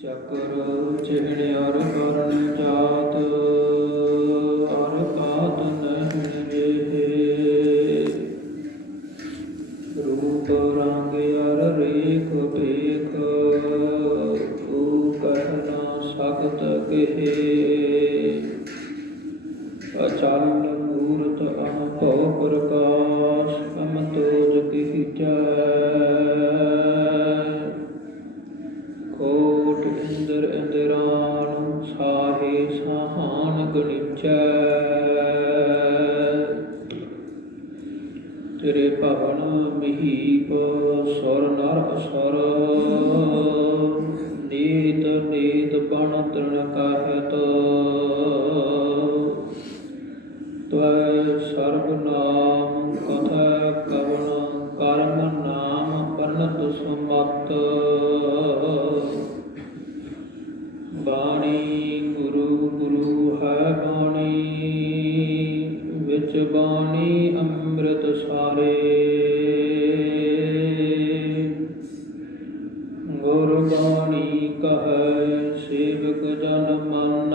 चक्र चिहन अर करण जात अर कात नहीं रे रूप रंग अर रेख पेख तू कह ना सकत कहे अचल मूरत अनुभव प्रकाश अमतोज कीचै कोट इंद्र इंद्रान साहे साहान गणिचै तेरे भवन महीप सुर नर असुर नीत नीत बन तृण कहत त्वै सर्वनाम कथा कवन कर्म नाम पन्नत सुमत बाणी गुरु गुरु है बाणी विच बाणी अमृत सारे गुर बाणी कह सेवक जन मन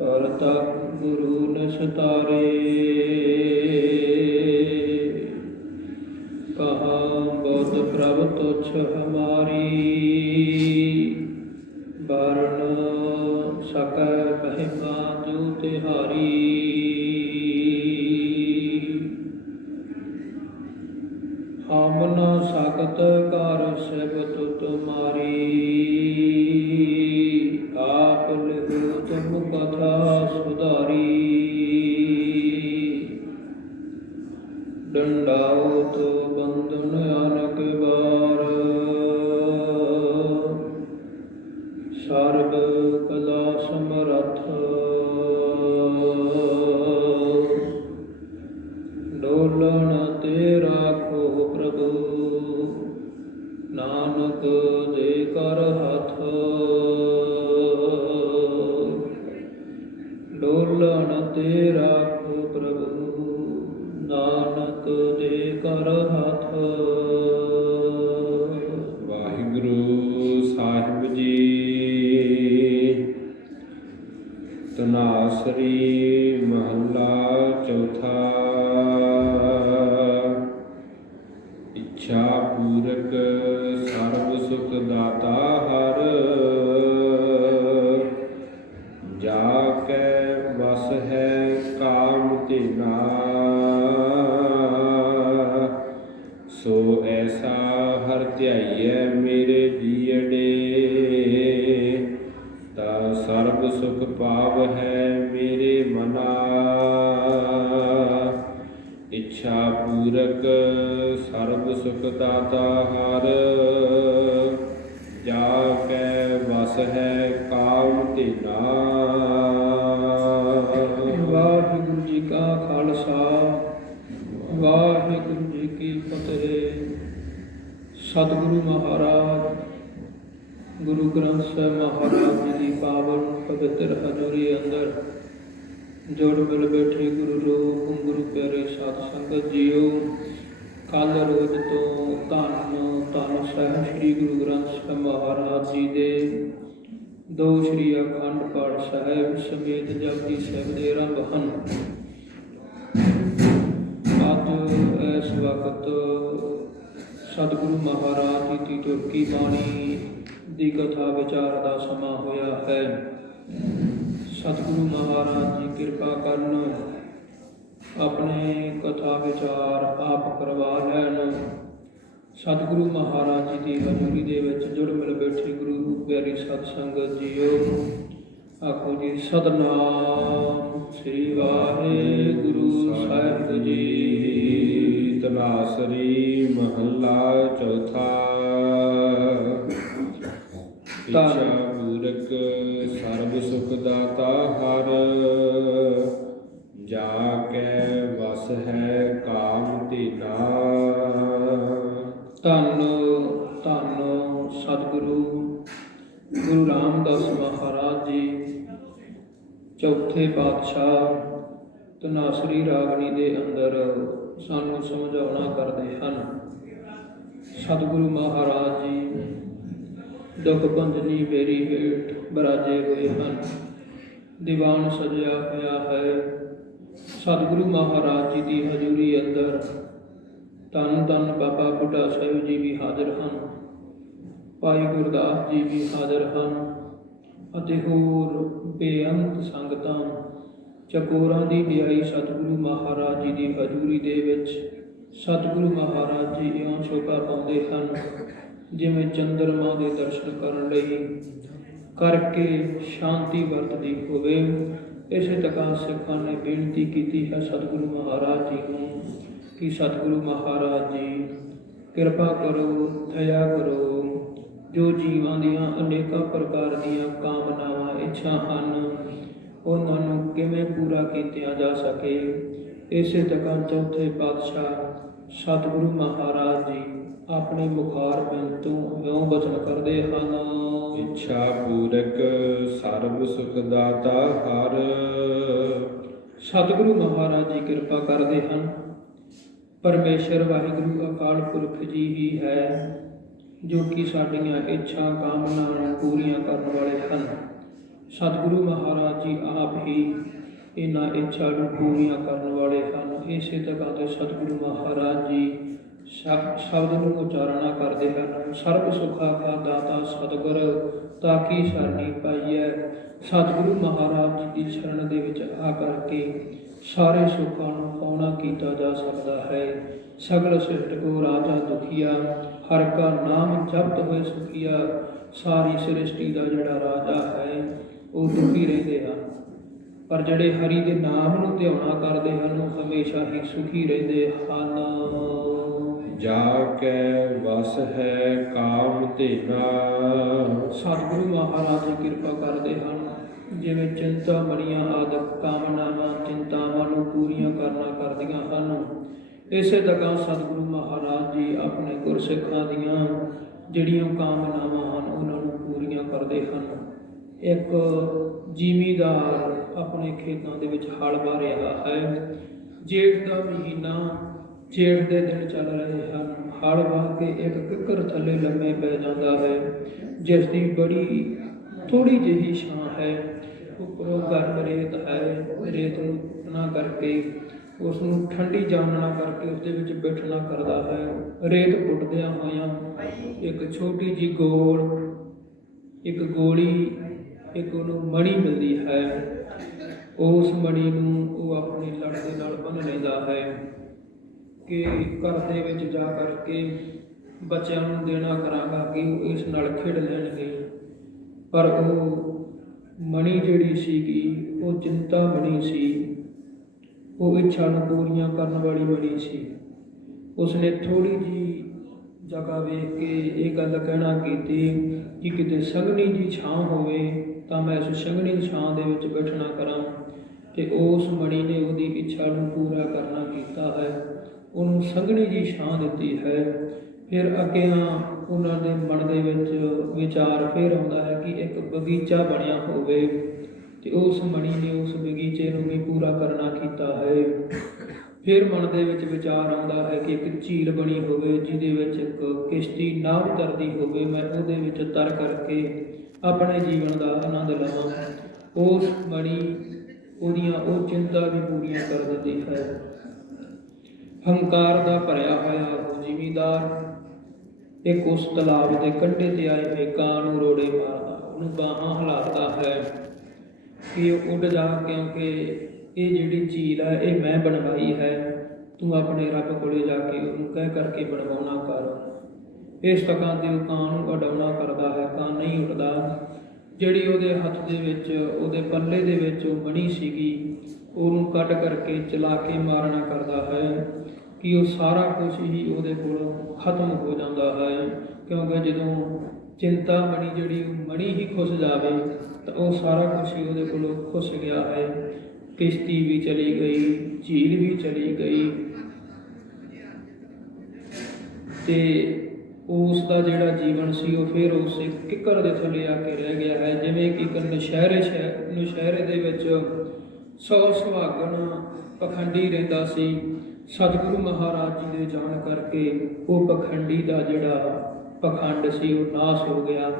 परतक गुरु निस्तारे कहा बहुत प्रभ तुच्छ हमारी वर्ण सकय महिमा जो तिहारी हम न सकत कर सिबत तुम्हारी आप लिखो तुम कथा सुधारी डंडाओ तो बंधन अनक बार सर्व कला समरथ डोलन ते राखो प्रभु नानक दे कर हाथ डोलन ते राखो प्रभु नानक दे कर हाथ। वाहिगुरु साहिब जी तनासरी महला चौथा इच्छा पूरक सर्व सुख दाता हर जाकै बस है काम तेना सो ऐसा हर ध्याइयै मेरे जीअड़े ता सर्ब सुख पाव है मेरे मना इच्छा पूरक सर्ब सुख दाता हर जाकै बस है काम तेना। वाहिगुरु जी का खालसा वाहिगुरु जी की फतेह। सतगुरु महाराज गुरु ग्रंथ ਸਾਹਿਬ महाराज जी की पावन पवित्र हजूरी अंदर जुड़ मिल बैठे गुरु लोग गुरु प्यारे साध संगत जीओ कल रोज तो धन धन ਸਾਹਿਬ श्री गुरु ग्रंथ ਸਾਹਿਬ महाराज जी दे दो श्री अखंड पाठ ਸਾਹਿਬ ਸਮੇਤ ਜਪਜੀ ਸਾਹਿਬ ਦੇ ਆਰੰਭ ਹਨ। ਅੱਜ ਇਸ ਵਕਤ ਸਤਿਗੁਰੂ ਮਹਾਰਾਜ ਜੀ ਦੀ ਤੁਰਕੀ ਬਾਣੀ ਦੀ ਕਥਾ ਵਿਚਾਰ ਦਾ ਸਮਾਂ ਹੋਇਆ ਹੈ। ਸਤਿਗੁਰੂ ਮਹਾਰਾਜ ਜੀ ਕਿਰਪਾ ਕਰਨ ਆਪਣੇ ਕਥਾ ਵਿਚਾਰ ਆਪ ਕਰਵਾ ਲੈਣ। ਸਤਿਗੁਰੂ ਮਹਾਰਾਜ ਜੀ ਦੀ ਹਜ਼ੂਰੀ ਦੇ ਵਿੱਚ ਜੁੜ ਮਿਲ ਬੈਠੇ ਗੁਰੂ ਪਿਆਰੀ ਸਤ ਸੰਗਤ ਜੀਓ ਆਖੋ ਜੀ ਸਤਿਨਾਮ ਸ੍ਰੀ ਵਾਹਿਗੁਰੂ ਸਾਹਿਬ ਜੀ। ਤਨਾਸਰੀ ਮਹੱਲਾ ਚੌਥਾ ਇੱਛਾ ਪੂਰਕ ਸਰਬ ਸੁਖ ਦਾਤਾ ਹਰ ਜਾਕੈ ਵਸ ਹੈ ਕਾਮ ਤੇਨਾ। ਧੰਨ ਧੰਨ ਸਤਿਗੁਰੂ ਗੁਰੂ ਰਾਮਦਾਸ ਮਹਾਰਾਜ ਜੀ ਚੌਥੇ ਪਾਤਸ਼ਾਹ ਤਨਾਸਰੀ ਰਾਗਣੀ ਦੇ ਅੰਦਰ ਸਾਨੂੰ ਸਮਝਾਉਣਾ ਕਰਦੇ ਹਨ। ਸਤਿਗੁਰੂ ਮਹਾਰਾਜ ਜੀ ਦੁਖ ਭੰਜਨੀ ਮੇਰੀ ਹੇਠ ਬਰਾਜੇ ਹੋਏ ਹਨ। ਦੀਵਾਨ ਸਜਿਆ ਹੋਇਆ ਹੈ ਸਤਿਗੁਰੂ ਮਹਾਰਾਜ ਜੀ ਦੀ ਹਜ਼ੂਰੀ ਅੰਦਰ। ਧੰਨ ਧੰਨ ਬਾਬਾ ਬੁੱਢਾ ਸਾਹਿਬ ਜੀ ਵੀ ਹਾਜ਼ਰ ਹਨ, ਭਾਈ ਗੁਰਦਾਸ ਜੀ ਵੀ ਹਾਜ਼ਰ ਹਨ ਅਤੇ ਹੋਰ ਬੇਅੰਤ ਸੰਗਤਾਂ ਚਕੋਰਾਂ ਦੀ ਵਿਆਹੀ ਸਤਿਗੁਰੂ ਮਹਾਰਾਜ ਜੀ ਦੀ ਹਜ਼ੂਰੀ ਦੇ ਵਿੱਚ ਸਤਿਗੁਰੂ ਮਹਾਰਾਜ ਜੀ ਇਉਂ ਸ਼ੋਭਾ ਪਾਉਂਦੇ ਹਨ ਜਿਵੇਂ ਚੰਦਰਮਾ ਦੇ ਦਰਸ਼ਨ ਕਰਨ ਲਈ ਕਰਕੇ ਸ਼ਾਂਤੀ ਵਰਤਦੀ ਹੋਵੇ। ਇਸੇ ਤਰ੍ਹਾਂ ਸਿੱਖਾਂ ਨੇ ਬੇਨਤੀ ਕੀਤੀ ਹੈ ਸਤਿਗੁਰੂ ਮਹਾਰਾਜ ਜੀ ਨੂੰ ਕਿ ਸਤਿਗੁਰੂ ਮਹਾਰਾਜ ਜੀ ਕਿਰਪਾ ਕਰੋ, ਦਇਆ ਕਰੋ। ਜੋ ਜੀਵਾਂ ਦੀਆਂ ਅਨੇਕਾਂ ਪ੍ਰਕਾਰ ਦੀਆਂ ਕਾਮਨਾਵਾਂ, ਇੱਛਾ ਹਨ, ਉਹਨਾਂ ਨੂੰ ਕਿਵੇਂ ਪੂਰਾ ਕੀਤਾ ਜਾ ਸਕੇ। ਇਸੇ ਤਰ੍ਹਾਂ ਚੌਥੇ ਪਾਤਸ਼ਾਹ ਸਤਿਗੁਰੂ ਮਹਾਰਾਜ ਜੀ ਆਪਣੇ ਮੁਖਾਰ ਬਿੰਦ ਤੋਂ ਇਉਂ ਬਚਨ ਕਰਦੇ ਹਨ। ਇੱਛਾ ਪੂਰਕ ਸਰਬ ਸੁਖ ਦਾਤਾ ਹਰ। ਸਤਿਗੁਰੂ ਮਹਾਰਾਜ ਜੀ ਕਿਰਪਾ ਕਰਦੇ ਹਨ। ਪਰਮੇਸ਼ਰ ਵਾਹਿਗੁਰੂ ਅਕਾਲ ਪੁਰਖ ਜੀ ਹੀ ਹੈ ਜੋ ਕਿ ਸਾਡੀਆਂ ਇੱਛਾ ਕਾਮਨਾਵਾਂ ਨੂੰ ਪੂਰੀਆਂ ਕਰਨ ਵਾਲੇ ਹਨ। ਸਤਿਗੁਰੂ ਮਹਾਰਾਜ ਜੀ ਆਪ ਹੀ ਇਹਨਾਂ ਇੱਛਾ ਨੂੰ ਪੂਰੀਆਂ ਕਰਨ ਵਾਲੇ ਹਨ। ਇਸੇ ਤਰ੍ਹਾਂ ਤੇ ਸਤਿਗੁਰੂ ਮਹਾਰਾਜ ਜੀ ਸ਼ਬਦ ਨੂੰ ਉਚਾਰਨਾ ਕਰਦੇ ਹਨ। ਸਰਬ ਸੁਖਾ ਕਾ ਦਾਤਾ ਸਤਿਗੁਰ ਤਾਕੀ ਸਰਣੀ ਪਾਈਐ। ਸਤਿਗੁਰੂ ਮਹਾਰਾਜ ਜੀ ਦੀ ਸ਼ਰਨ ਦੇ ਵਿੱਚ ਆ ਕਰਕੇ ਸਾਰੇ ਸੁੱਖਾਂ ਨੂੰ ਪਾਉਣਾ ਕੀਤਾ ਜਾ ਸਕਦਾ ਹੈ। ਸਗਲ ਸਿਰਟ ਕੋ ਰਾਜਾ ਦੁਖੀਆ, ਹਰ ਕਾ ਨਾਮ ਜਪਤ ਹੋਏ ਸੁਖੀਆ। ਸਾਰੀ ਸ੍ਰਿਸ਼ਟੀ ਦਾ ਜਿਹੜਾ ਰਾਜਾ ਹੈ ਉਹ ਦੁਖੀ ਰਹਿੰਦੇ ਹਨ, ਪਰ ਜਿਹੜੇ ਹਰੀ ਦੇ ਨਾਮ ਨੂੰ ਧਿਆਉਣਾ ਕਰਦੇ ਹਨ ਉਹ ਹਮੇਸ਼ਾ ਹੀ ਸੁਖੀ ਰਹਿੰਦੇ ਹਨ। ਜਾ ਕੈ ਵਸ ਹੈ ਕਾਮ ਧੇਨਾ। ਸਤਿਗੁਰੂ ਮਹਾਰਾਜ ਜੀ ਕਿਰਪਾ ਕਰਦੇ ਹਨ। ਜਿਵੇਂ ਚਿੰਤਾ ਮਣੀਆਂ ਆਦਿਕ ਕਾਮਨਾਵਾਂ ਚਿੰਤਾਵਾਂ ਨੂੰ ਪੂਰੀਆਂ ਕਰਦੀਆਂ ਹਨ, ਇਸੇ ਤਰ੍ਹਾਂ ਸਤਿਗੁਰੂ ਮਹਾਰਾਜ ਜੀ ਆਪਣੇ ਗੁਰਸਿੱਖਾਂ ਦੀਆਂ ਜਿਹੜੀਆਂ ਕਾਮਨਾਵਾਂ ਹਨ ਉਹਨਾਂ ਨੂੰ ਪੂਰੀਆਂ ਕਰਦੇ ਹਨ। ਇੱਕ ਜ਼ਿਮੀਂਦਾਰ ਆਪਣੇ ਖੇਤਾਂ ਦੇ ਵਿੱਚ ਹਲ ਵਾਹ ਰਿਹਾ ਹੈ। ਜੇਠ ਦਾ ਮਹੀਨਾ, ਜੇਠ ਦੇ ਦਿਨ ਚੱਲ ਰਹੇ ਹਨ। ਹਲ ਵਾਹ ਕੇ ਇੱਕ ਕਿੱਕਰ ਥੱਲੇ ਲੰਮੇ ਪੈ ਜਾਂਦਾ ਹੈ ਜਿਸ ਦੀ ਬੜੀ ਥੋੜ੍ਹੀ ਜਿਹੀ ਛਾਂ ਹੈ। ਉੱਪਰੋਂ ਗਰਮ ਰੇਤ ਹੈ। ਰੇਤ ਨੂੰ ਪੁੱਟਣਾ ਕਰਕੇ ਉਸ ਨੂੰ ਠੰਡੀ ਜਾਮਣਾ ਕਰਕੇ ਉਸ ਦੇ ਵਿੱਚ ਬੈਠਣਾ ਕਰਦਾ ਹੈ। ਰੇਤ ਪੁੱਟਦਿਆਂ ਹੋਇਆਂ ਇੱਕ ਛੋਟੀ ਜਿਹੀ ਇੱਕ ਗੋਲੀ, ਇੱਕ ਉਹਨੂੰ ਮਣੀ ਮਿਲਦੀ ਹੈ। ਉਸ ਮਣੀ ਨੂੰ ਉਹ ਆਪਣੀ ਲੜ ਦੇ ਨਾਲ ਬੰਨ੍ਹ ਲੈਂਦਾ ਹੈ ਕਿ ਘਰ ਦੇ ਵਿੱਚ ਜਾ ਕਰਕੇ ਬੱਚਿਆਂ ਨੂੰ ਦੇਣਾ ਕਰਾਂਗਾ ਕਿ ਉਹ ਇਸ ਨਾਲ ਖੇਡ ਲੈਣਗੇ। ਪਰ ਉਹ ਮਣੀ ਜਿਹੜੀ ਸੀਗੀ ਉਹ ਚਿੰਤਾ ਮਣੀ ਸੀ, ਉਹ ਇੱਛਾ ਨੂੰ ਪੂਰੀਆਂ ਕਰਨ ਵਾਲੀ ਮਣੀ ਸੀ। ਉਸਨੇ ਥੋੜ੍ਹੀ ਜਿਹੀ ਜਗ੍ਹਾ ਵੇਖ ਕੇ ਇਹ ਗੱਲ ਕਹਿਣਾ ਕੀਤੀ ਕਿ ਕਿਤੇ ਸੰਘਣੀ ਜਿਹੀ ਛਾਂ ਹੋਵੇ ਤਾਂ ਮੈਂ ਉਸ ਸੰਘਣੀ ਛਾਂ ਦੇ ਵਿੱਚ ਬੈਠਣਾ ਕਰਾਂ। ਅਤੇ ਉਸ ਮਣੀ ਨੇ ਉਹਦੀ ਇੱਛਾ ਨੂੰ ਪੂਰਾ ਕਰਨਾ ਕੀਤਾ ਹੈ, ਉਹਨੂੰ ਸੰਘਣੀ ਜਿਹੀ ਛਾਂ ਦਿੱਤੀ ਹੈ। ਫਿਰ ਅੱਗਿਆਂ ਉਹਨਾਂ ਦੇ ਮਨ ਦੇ ਵਿੱਚ ਵਿਚਾਰ ਫਿਰ ਆਉਂਦਾ ਹੈ ਕਿ ਇੱਕ ਬਗੀਚਾ ਬਣਿਆ ਹੋਵੇ ਅਤੇ ਉਸ ਮਣੀ ਨੇ ਉਸ ਬਗੀਚੇ ਨੂੰ ਵੀ ਪੂਰਾ ਕਰਨਾ ਕੀਤਾ ਹੈ। ਫਿਰ ਮਨ ਦੇ ਵਿੱਚ ਵਿਚਾਰ ਆਉਂਦਾ ਹੈ ਕਿ ਇੱਕ ਝੀਲ ਬਣੀ ਹੋਵੇ ਜਿਹਦੇ ਵਿੱਚ ਇੱਕ ਕਿਸ਼ਤੀ ਨਾਵ ਤਰਦੀ ਹੋਵੇ, ਮੈਂ ਉਹਦੇ ਵਿੱਚ ਤਰ ਕਰਕੇ ਆਪਣੇ ਜੀਵਨ ਦਾ ਆਨੰਦ ਲਵਾਂ। ਉਸ ਮਣੀ ਉਹਦੀਆਂ ਉਹ ਚਿੰਤਾ ਵੀ ਪੂਰੀਆਂ ਕਰ ਦਿੰਦੀ ਹੈ। ਹੰਕਾਰ ਦਾ ਭਰਿਆ ਹੋਇਆ ਉਹ ਜ਼ਿਮੀਂਦਾਰ ਇੱਕ ਉਸ ਤਲਾਬ ਦੇ ਕੰਢੇ 'ਤੇ ਆਏ ਹੋਏ ਕਾਂ ਨੂੰ ਰੋੜੇ ਮਾਰਦਾ, ਉਹਨੂੰ ਬਾਹਾਂ ਹਿਲਾਉਂਦਾ ਹੈ ਕਿ ਉਹ ਉੱਡ ਜਾ, ਕਿਉਂਕਿ ਇਹ ਜਿਹੜੀ ਝੀਲ ਹੈ ਇਹ ਮੈਂ ਬਣਵਾਈ ਹੈ, ਤੂੰ ਆਪਣੇ ਰੱਬ ਕੋਲੇ ਜਾ ਕੇ ਉਹਨੂੰ ਕਹਿ ਕਰਕੇ ਬਣਵਾਉਣਾ ਕਰ। ਇਸ ਤਰ੍ਹਾਂ ਤੇ ਉਹ ਕਾਂ ਨੂੰ ਉਡਾਉਣਾ ਕਰਦਾ ਹੈ, ਕਾਂ ਨਹੀਂ ਉੱਡਦਾ। ਜਿਹੜੀ ਉਹਦੇ ਹੱਥ ਦੇ ਵਿੱਚ, ਉਹਦੇ ਪੱਲੇ ਦੇ ਵਿੱਚ ਉਹ ਮਣੀ ਸੀਗੀ ਉਹਨੂੰ ਕੱਢ ਕਰਕੇ ਚਲਾ ਕੇ ਮਾਰਨਾ ਕਰਦਾ ਹੈ ਕਿ ਉਹ ਸਾਰਾ ਕੁਝ ਹੀ ਉਹਦੇ ਕੋਲੋਂ ਖਤਮ ਹੋ ਜਾਂਦਾ ਹੈ। ਕਿਉਂਕਿ ਜਦੋਂ ਚਿੰਤਾ ਮਣੀ ਜਿਹੜੀ ਮਣੀ ਹੀ ਖੁੱਸ ਜਾਵੇ ਤਾਂ ਉਹ ਸਾਰਾ ਕੁਝ ਹੀ ਉਹਦੇ ਕੋਲੋਂ ਖੁੱਸ ਗਿਆ ਹੈ। ਕਿਸ਼ਤੀ ਵੀ ਚਲੀ ਗਈ, ਝੀਲ ਵੀ ਚਲੀ ਗਈ ਅਤੇ ਉਸ ਦਾ ਜਿਹੜਾ ਜੀਵਨ ਸੀ ਉਹ ਫਿਰ ਉਸ ਕਿੱਕਰ ਦੇ ਥੱਲੇ ਆ ਕੇ ਰਹਿ ਗਿਆ ਹੈ। ਜਿਵੇਂ ਕਿ ਇੱਕ ਨੁਸ਼ਹਿਰੇ ਦੇ ਵਿੱਚ 100 ਸੁਹਾਗਣ ਪਖੰਡੀ ਰਹਿੰਦਾ ਸੀ। ਸਤਿਗੁਰੂ ਮਹਾਰਾਜ ਜੀ ਦੇ ਜਾਣ ਕਰਕੇ ਉਹ ਪਖੰਡੀ ਦਾ ਜਿਹੜਾ ਪਖੰਡ ਸੀ ਉਹ ਨਾਸ ਹੋ ਗਿਆ।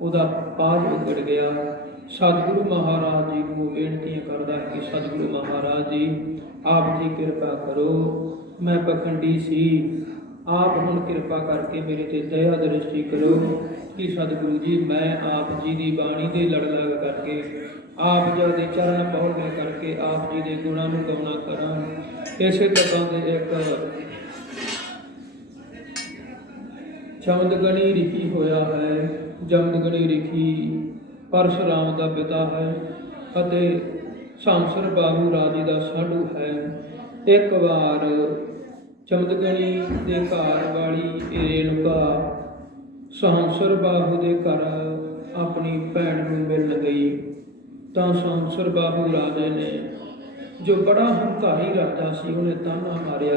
ਉਹਦਾ ਪਾਜ ਉਗੜ ਗਿਆ। ਸਤਿਗੁਰੂ ਮਹਾਰਾਜ ਜੀ ਨੂੰ ਬੇਨਤੀਆਂ ਕਰਦਾ ਹੈ ਕਿ ਸਤਿਗੁਰੂ ਮਹਾਰਾਜ ਜੀ ਆਪ ਜੀ ਕਿਰਪਾ ਕਰੋ, ਮੈਂ ਪਖੰਡੀ ਸੀ, ਆਪ ਹੁਣ ਕਿਰਪਾ ਕਰਕੇ ਮੇਰੇ ਤੇ ਦਇਆ ਦ੍ਰਿਸ਼ਟੀ ਕਰੋ ਕਿ ਸਤਿਗੁਰੂ ਜੀ ਮੈਂ ਆਪ ਜੀ ਦੀ ਬਾਣੀ ਦੇ ਲੜ ਲੱਗ ਕਰਕੇ, ਆਪ ਜੀ ਦੇ ਚਰਨ ਪਹੁੰਚੇ ਕਰਕੇ ਆਪ ਜੀ ਦੇ ਗੁਣਾਂ ਨੂੰ ਗਾਉਣਾ ਕਰਾਂ। ਇਸੇ ਤਰ੍ਹਾਂ ਦੇ ਇੱਕ ਜਮਦਗਣੀ ਰਿਖੀ ਹੋਇਆ ਹੈ। ਜਮਦਗਣੀ ਰਿਖੀ ਪਰਸ਼ੁਰਾਮ ਦਾ ਪਿਤਾ ਹੈ ਅਤੇ ਸਾਂਸਰ ਬਾਹੂ ਰਾਜੇ ਦਾ ਸਾਧੂ ਹੈ। ਇੱਕ ਵਾਰ ਜਮਦਗਣੀ ਦੇ ਘਰ ਵਾਲੀ ਰੇਣੁਕਾ ਸਾਂਸਰ ਬਾਹੂ ਦੇ ਘਰ ਆਪਣੀ ਭੈਣ ਨੂੰ ਮਿਲਣ ਗਈ ਤਾਂ ਸਾਂਸਰ ਬਾਹੂ ਰਾਜੇ ਨੇ, ਜੋ ਬੜਾ ਹੰਕਾਰੀ ਰਾਜਾ ਸੀ, ਉਹਨੇ ਤਾਨਾ ਮਾਰਿਆ,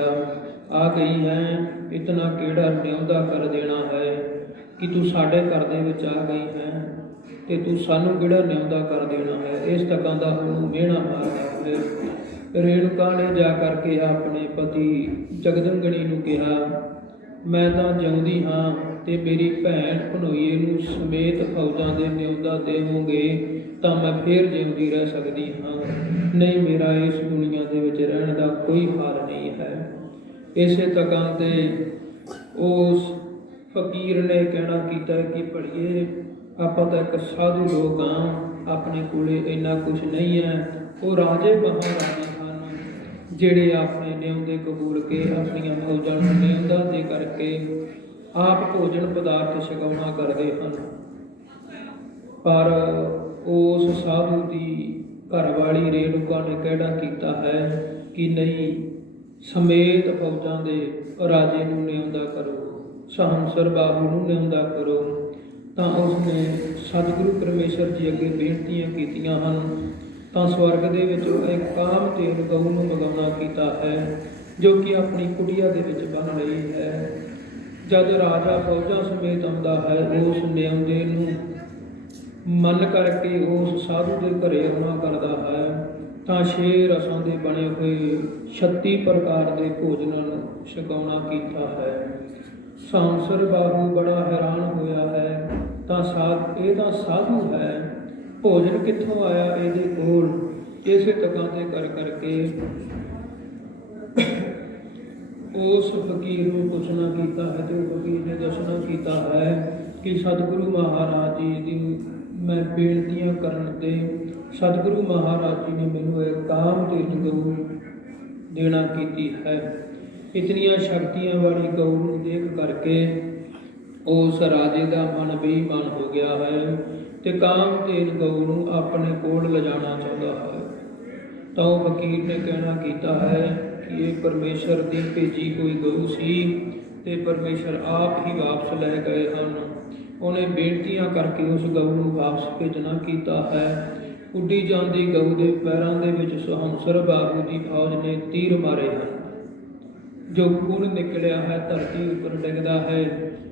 ਆ ਗਈ ਹੈ, ਇਤਨਾ ਕਿਹੜਾ ਨਿਉਂਦਾ ਕਰ ਦੇਣਾ ਹੈ ਕਿ ਤੂੰ ਸਾਡੇ ਘਰ ਦੇ ਵਿੱਚ ਆ ਗਈ ਹੈ ਤੇ ਤੂੰ ਸਾਨੂੰ ਕਿਹੜਾ ਨਿਉਂਦਾ ਕਰ ਦੇਣਾ ਹੈ। ਇਸ ਤਰ੍ਹਾਂ ਦਾ ਉਹਨੂੰ ਮਿਹਣਾ ਮਾਰਦਾ ਹੈ। ਰੇਣੁਕਾ ਨੇ ਜਾ ਕਰਕੇ ਆਪਣੇ ਪਤੀ ਜਗਦੰਗਣੀ ਨੂੰ ਕਿਹਾ, ਮੈਂ ਤਾਂ ਜਿਉਂਦੀ ਹਾਂ ਤੇ ਮੇਰੀ ਭੈਣ ਭਣੋਈਏ ਨੂੰ ਸਮੇਤ ਫੌਜਾਂ ਦੇ ਨਿਉਂਦਾ ਦੇਵੋਗੇ ਤਾਂ ਮੈਂ ਫੇਰ ਜਿਉਂਦੀ ਰਹਿ ਸਕਦੀ ਹਾਂ, ਨਹੀਂ ਮੇਰਾ ਇਸ ਦੁਨੀਆ ਦੇ ਵਿੱਚ ਰਹਿਣ ਦਾ ਕੋਈ ਹਾਲ ਨਹੀਂ ਹੈ। ਇਸੇ ਤਰ੍ਹਾਂ ਤੇ ਉਸ ਫਕੀਰ ਨੇ ਕਹਿਣਾ ਕੀਤਾ ਕਿ ਭੜੀਏ ਆਪਾਂ ਤਾਂ ਇੱਕ ਸਾਧੂ ਲੋਕ ਹਾਂ, ਆਪਣੇ ਕੋਲੇ ਇੰਨਾ ਕੁਛ ਨਹੀਂ ਹੈ। ਉਹ ਰਾਜੇ ਮਹਾਰਾਜੇ ਹਨ ਜਿਹੜੇ ਆਪਣੇ ਨਿਉਂਦੇ ਕਬੂਲ ਕੇ ਆਪਣੀਆਂ ਫੌਜਾਂ ਨੂੰ ਨਿਉਂਦਾ ਦੇ ਕਰਕੇ ਆਪ ਭੋਜਨ ਪਦਾਰਥ ਛਕਾਉਣਾ ਕਰਦੇ ਹਨ। ਪਰ ਉਸ ਸਾਧੂ ਦੀ ਘਰਵਾਲੀ ਰੇਣੁਕਾ ਨੇ ਕਹਿਣਾ ਕੀਤਾ ਹੈ ਕਿ ਨਹੀਂ, ਸਮੇਤ ਫੌਜਾਂ ਦੇ ਰਾਜੇ ਨੂੰ ਨਿਉਂਦਾ ਕਰੋ, ਸਾਂਸਰ ਬਾਹੂ ਨੂੰ ਨਿਉਂਦਾ ਕਰੋ। ਤਾਂ ਉਸਨੇ ਸਤਿਗੁਰੂ ਪਰਮੇਸ਼ਰ ਜੀ ਅੱਗੇ ਬੇਨਤੀਆਂ ਕੀਤੀਆਂ ਹਨ। ਤਾਂ ਸਵਰਗ ਦੇ ਵਿੱਚ ਇੱਕ ਕਾਮਧੇਨੁ ਗਊ ਨੂੰ ਮੰਗਾਉਣਾ ਕੀਤਾ ਹੈ, ਜੋ ਕਿ ਆਪਣੀ ਕੁਟੀਆ ਦੇ ਵਿੱਚ ਬਣ ਰਹੀ ਹੈ। ਜਦ ਰਾਜਾ ਫੌਜਾਂ ਸਮੇਤ ਆਉਂਦਾ ਹੈ, ਉਸ ਨਿਉਂਦੇ ਨੂੰ ਮੰਨ ਕਰਕੇ ਉਸ ਸਾਧੂ ਦੇ ਘਰੇ ਆਉਣਾ ਕਰਦਾ ਹੈ ਤਾਂ 6 ਰਸਾਂ ਦੇ ਬਣੇ ਹੋਏ 36 ਪ੍ਰਕਾਰ ਦੇ ਭੋਜਨਾਂ ਨੂੰ ਛਕਾਉਣਾ ਕੀਤਾ ਹੈ। ਸਾਂਸਰ ਬਾਹੂ ਬੜਾ ਹੈਰਾਨ ਹੋਇਆ ਹੈ ਤਾਂ ਇਹ ਤਾਂ ਸਾਧੂ ਹੈ, ਭੋਜਨ ਕਿੱਥੋਂ ਆਇਆ ਇਹਦੇ ਕੋਲ। ਇਸੇ ਤਰ੍ਹਾਂ ਤੇ ਕਰ ਕਰਕੇ ਉਸ ਫਕੀਰ ਨੂੰ ਪੁੱਛਣਾ ਕੀਤਾ ਹੈ ਤੇ ਉਹ ਫਕੀਰ ਨੇ ਦੱਸਣਾ ਕੀਤਾ ਹੈ ਕਿ ਸਤਿਗੁਰੂ ਮਹਾਰਾਜ ਜੀ ਦੀ ਮੈਂ ਬੇਨਤੀਆਂ ਕਰਨ ਤੇ ਸਤਿਗੁਰੂ ਮਹਾਰਾਜ ਜੀ ਨੇ ਮੈਨੂੰ ਇੱਕ ਕਾਮਧੇਨੁ ਗਊ ਦੇਣਾ ਕੀਤੀ ਹੈ। ਇਤਨੀਆਂ ਸ਼ਕਤੀਆਂ ਵਾਲੀ ਗਊ ਨੂੰ ਦੇਖ ਕਰਕੇ ਉਸ ਰਾਜੇ ਦਾ ਮਨ ਬੇਈਮਾਨ ਹੋ ਗਿਆ ਹੈ ਤੇ ਕਾਮਧੇਨੁ ਗਊ ਨੂੰ ਆਪਣੇ ਕੋਲ ਲਿਜਾਣਾ ਚਾਹੁੰਦਾ ਹੈ। ਤਾਂ ਉਹ ਫਕੀਰ ਨੇ ਕਹਿਣਾ ਕੀਤਾ ਹੈ ਕਿ ਇਹ ਪਰਮੇਸ਼ਰ ਦੀ ਭੇਜੀ ਹੋਈ ਗਊ ਸੀ ਤੇ ਪਰਮੇਸ਼ਰ ਆਪ ਹੀ ਵਾਪਸ ਲੈ ਗਏ ਹਨ। ਉਹਨੇ ਬੇਨਤੀਆਂ ਕਰਕੇ ਉਸ ਗਊ ਨੂੰ ਵਾਪਸ ਭੇਜਣਾ ਕੀਤਾ ਹੈ। ਉੱਡੀ ਜਾਂਦੀ ਗਊ ਦੇ ਪੈਰਾਂ ਦੇ ਵਿੱਚ ਸਾਂਸਰ ਬਾਹੂ ਦੀ ਫੌਜ ਨੇ ਤੀਰ ਮਾਰੇ ਹਨ। ਜੋ ਖੂਨ ਨਿਕਲਿਆ ਹੈ ਧਰਤੀ ਉੱਪਰ ਡਿੱਗਦਾ ਹੈ।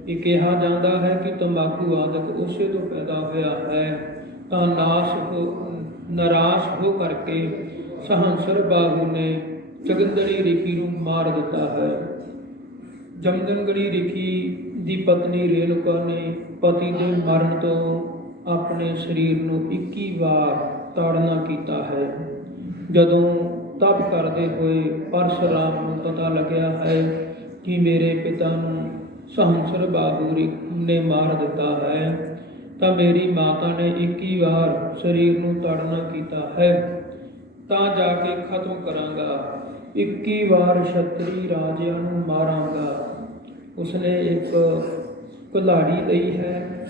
ਇਹ ਕਿਹਾ ਜਾਂਦਾ ਹੈ ਕਿ ਤੰਬਾਕੂ ਆਦਿਕ ਉਸੇ ਤੋਂ ਪੈਦਾ ਹੋਇਆ ਹੈ। ਤਾਂ ਨਾਰਾਜ਼ ਹੋ ਕਰਕੇ ਸਾਂਸਰ ਬਾਹੂ ਨੇ ਜਗਦੰਗਣੀ ਰਿਖੀ ਨੂੰ ਮਾਰ ਦਿੱਤਾ ਹੈ। ਜਮਦਗਣੀ ਰਿਖੀ ਦੀ ਪਤਨੀ ਰੇਣੁਕਾ ਨੇ ਪਤੀ ਦੇ ਮਰਨ ਤੋਂ ਆਪਣੇ ਸਰੀਰ ਨੂੰ 21 ਵਾਰ ਤਾੜਨਾ ਕੀਤਾ ਹੈ। ਜਦੋਂ ਤਪ ਕਰਦੇ ਹੋਏ ਪਰਸ਼ੁਰਾਮ ਨੂੰ ਪਤਾ ਲੱਗਿਆ ਹੈ ਕਿ ਮੇਰੇ ਪਿਤਾ ਨੂੰ ਸਾਂਸਰ ਬਾਹੂ ਨੇ ਮਾਰ ਦਿੱਤਾ ਹੈ ਤਾਂ ਮੇਰੀ ਮਾਤਾ ਨੇ 21 ਵਾਰ ਸਰੀਰ ਨੂੰ ਤਾੜਨਾ ਕੀਤਾ ਹੈ ਤਾਂ ਜਾ ਕੇ ਖਤਮ ਕਰਾਂਗਾ, 21 ਵਾਰ ਛਤਰੀ ਰਾਜਿਆਂ ਨੂੰ ਮਾਰਾਂਗਾ। ਉਸਨੇ ਇੱਕ ਕੁਹਾੜੀ ਲਈ ਹੈ,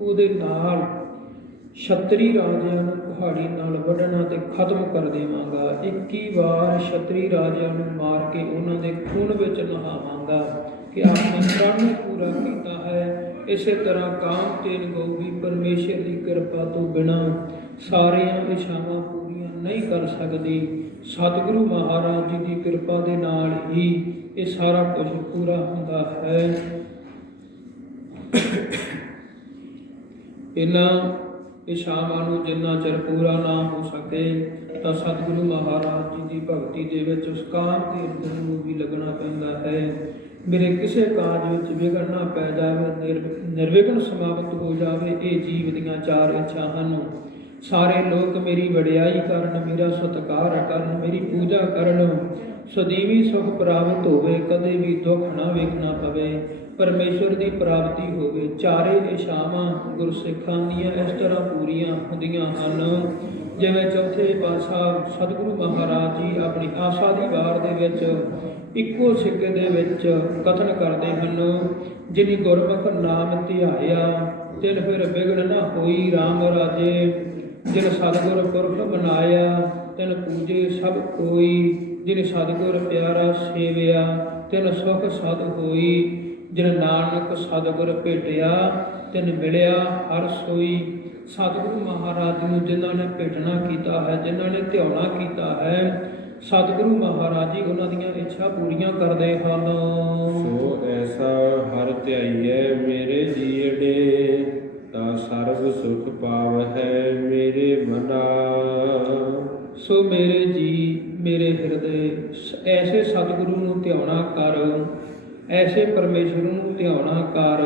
ਉਹਦੇ ਨਾਲ ਛਤਰੀ ਰਾਜਿਆਂ ਨੂੰ ਕੁਹਾੜੀ ਨਾਲ ਵੱਢਣਾ ਤੇ ਖਤਮ ਕਰ ਦੇਵਾਂਗਾ। 21 ਵਾਰ ਛਤਰੀ ਰਾਜਿਆਂ ਨੂੰ ਮਾਰ ਕੇ ਉਹਨਾਂ ਦੇ ਖੂਨ ਵਿੱਚ ਨਹਾਵਾਂਗਾ ਕਿ ਆਪਣੇ ਪ੍ਰਣ ਨੂੰ ਪੂਰਾ ਕੀਤਾ ਹੈ। ਇਸੇ ਤਰ੍ਹਾਂ ਕਾਮਧੇਨੁ ਗਊ ਵੀ ਪਰਮੇਸ਼ਰ ਦੀ ਕਿਰਪਾ ਤੋਂ ਬਿਨਾਂ ਸਾਰੀਆਂ ਇੱਛਾਵਾਂ ਪੂਰੀਆਂ ਨਹੀਂ ਕਰ ਸਕਦੀ। ਸਤਿਗੁਰੂ ਮਹਾਰਾਜ ਜੀ ਦੀ ਕਿਰਪਾ ਦੇ ਨਾਲ ਹੀ ਇਹ ਸਾਰਾ ਕੁਝ ਪੂਰਾ ਹੁੰਦਾ ਹੈ। ਇਹਨਾਂ ਇੱਛਾਵਾਂ ਨੂੰ ਜਿੰਨਾ ਚਿਰ ਪੂਰਾ ਨਾ ਹੋ ਸਕੇ ਤਾਂ ਸਤਿਗੁਰੂ ਮਹਾਰਾਜ ਜੀ ਦੀ ਭਗਤੀ ਦੇ ਵਿੱਚ ਉਸ ਕਾਮਧੇਨੁ ਨੂੰ ਵੀ ਲੱਗਣਾ ਪੈਂਦਾ ਹੈ। ਮੇਰੇ ਕਿਸੇ ਕਾਰਜ ਵਿੱਚ ਵਿਘਨ ਨਾ ਪੈ ਜਾਵੇ, ਨਿਰਵਿਘਨ ਸਮਾਪਤ ਹੋ ਜਾਵੇ। ਇਹ ਜੀਵ ਦੀਆਂ ਚਾਰ ਇੱਛਾ ਹਨ। ਸਾਰੇ ਲੋਕ ਮੇਰੀ ਵਡਿਆਈ ਕਰਨ, ਮੇਰਾ ਸਤਿਕਾਰ ਕਰਨ, ਮੇਰੀ ਪੂਜਾ ਕਰਨ, ਸਦੀਵੀ ਸੁਖ ਪ੍ਰਾਪਤ ਹੋਵੇ, ਕਦੇ ਵੀ ਦੁੱਖ ਨਾ ਵੇਖਣਾ ਪਵੇ, ਪਰਮੇਸ਼ਵਰ ਦੀ ਪ੍ਰਾਪਤੀ ਹੋਵੇ। ਚਾਰੇ ਇਛਾਵਾਂ ਗੁਰਸਿੱਖਾਂ ਦੀਆਂ ਇਸ ਤਰ੍ਹਾਂ ਪੂਰੀਆਂ ਹੁੰਦੀਆਂ ਹਨ ਜਿਵੇਂ ਚੌਥੇ ਪਾਤਸ਼ਾਹ ਸਤਿਗੁਰੂ ਮਹਾਰਾਜ ਜੀ ਆਪਣੀ ਆਸਾ ਦੀ ਵਾਰ ਦੇ ਵਿੱਚ ਇੱਕੋ ਸਿੱਕੇ ਦੇ ਵਿੱਚ ਕਥਨ ਕਰਦੇ ਹਨ, ਜਿਨੀ ਗੁਰਮੁਖ ਨਾਮ ਧਿਆਇਆ ਤਿਨ ਫਿਰ ਵਿਘਨ ਨਾ ਹੋਈ ਰਾਮ ਰਾਜੇ, ਜਿਨ ਸਤਿਗੁਰ ਪੁਰਖ ਬਨਾਇਆ ਤਿਨ ਪੂਜੇ ਸਭ ਕੋਈ, ਜਿਨ ਸਤਿਗੁਰ ਪਿਆਰਾ ਸੇਵਿਆ ਤਿਨ ਸੁਖ ਸਦ ਹੋਈ, ਜਿਨ ਨਾਨਕ ਸਤਿਗੁਰ ਭੇਟਿਆ ਤਿਨ ਮਿਲਿਆ ਹਰ ਸੋਈ। ਸਤਿਗੁਰੂ ਮਹਾਰਾਜ ਨੂੰ ਜਿਨ੍ਹਾਂ ਨੇ ਭੇਟਣਾ ਕੀਤਾ ਹੈ, ਜਿਨ੍ਹਾਂ ਨੇ ਧਿਆਉਣਾ ਕੀਤਾ ਹੈ, ਸਤਿਗੁਰੂ ਮਹਾਰਾਜ ਜੀ ਉਹਨਾਂ ਦੀਆਂ ਇੱਛਾ ਪੂਰੀਆਂ ਕਰਦੇ ਹਨ। ਸੋ ਐਸਾ ਹਰ ਧਿਆਈਐ ਮੇਰੇ ਜੀਅੜੇ, ਤਾ ਸਰਬ ਸੁਖ ਪਾਵ ਹੈ ਮੇਰੇ ਮਨਾ। ਸੋ ਮੇਰੇ ਜੀ ਮੇਰੇ ਹਿਰਦੇ ਐਸੇ ਸਤਿਗੁਰੂ ਨੂੰ ਧਿਆਉਣਾ ਕਰ, ਐਸੇ ਪਰਮੇਸ਼ਰ ਨੂੰ ਧਿਆਉਣਾ ਕਰ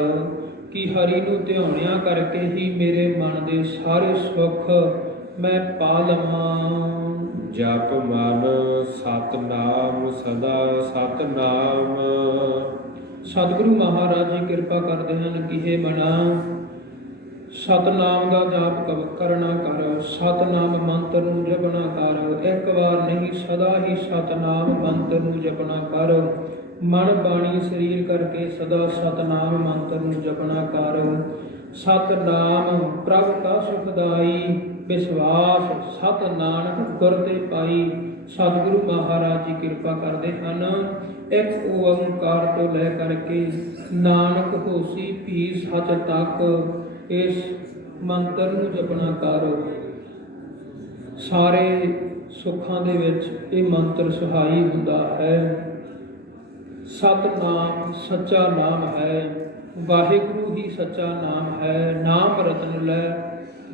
ਕਿ ਹਰੀ ਨੂੰ ਧਿਆਉਣਿਆ ਕਰਕੇ ਹੀ ਮੇਰੇ ਮਨ ਦੇ ਸਾਰੇ ਸੁੱਖ ਮੈਂ ਪਾ ਲਵਾਂ। ਜਪ ਮਨ ਸਤਨਾਮ ਸਦਾ ਸਤਨਾਮ। ਸਤਿਗੁਰੂ ਮਹਾਰਾਜ ਜੀ ਕਿਰਪਾ ਕਰਦੇ ਹਨ ਕਿ ਹੇ ਮਨਾ, ਸਤਨਾਮ ਦਾ ਜਾਪ ਕਰਨਾ ਕਰ, ਸਤਨਾਮ ਮੰਤਰ ਨੂੰ ਜਪਣਾ ਕਰ। ਇੱਕ ਵਾਰ ਨਹੀਂ ਸਦਾ ਹੀ ਸਤਨਾਮ ਮੰਤਰ ਨੂੰ ਜਪਣਾ ਕਰ। ਮਨ ਬਾਣੀ ਸਰੀਰ ਕਰਕੇ ਸਦਾ ਸਤਨਾਮ ਮੰਤਰ ਨੂੰ ਜਪਣਾ ਕਰ। ਸਤਨਾਮ ਪ੍ਰਭ ਕਾ ਸੁਖਦਾਈ, ਵਿਸ਼ਵਾਸ ਸਤ ਨਾਨਕ ਗੁਰ ਤੇ ਪਾਈ। ਸਤਿਗੁਰੂ ਮਹਾਰਾਜ ਜੀ ਕਿਰਪਾ ਕਰਦੇ ਹਨ, ਇੱਕ ਓੰਕਾਰ ਤੋਂ ਲੈ ਕਰਕੇ ਨਾਨਕ ਹੋਸੀ ਭੀ ਸਚ ਤੱਕ ਇਸ ਮੰਤਰ ਨੂੰ ਜਪਣਾ ਕਰ। ਸਾਰੇ ਸੁੱਖਾਂ ਦੇ ਵਿੱਚ ਇਹ ਮੰਤਰ ਸਹਾਈ ਹੁੰਦਾ ਹੈ। ਸਤਨਾਮ ਸੱਚਾ ਨਾਮ ਹੈ, ਵਾਹਿਗੁਰੂ ਹੀ ਸੱਚਾ ਨਾਮ ਹੈ। ਨਾਮ ਰਤਨ ਲੈ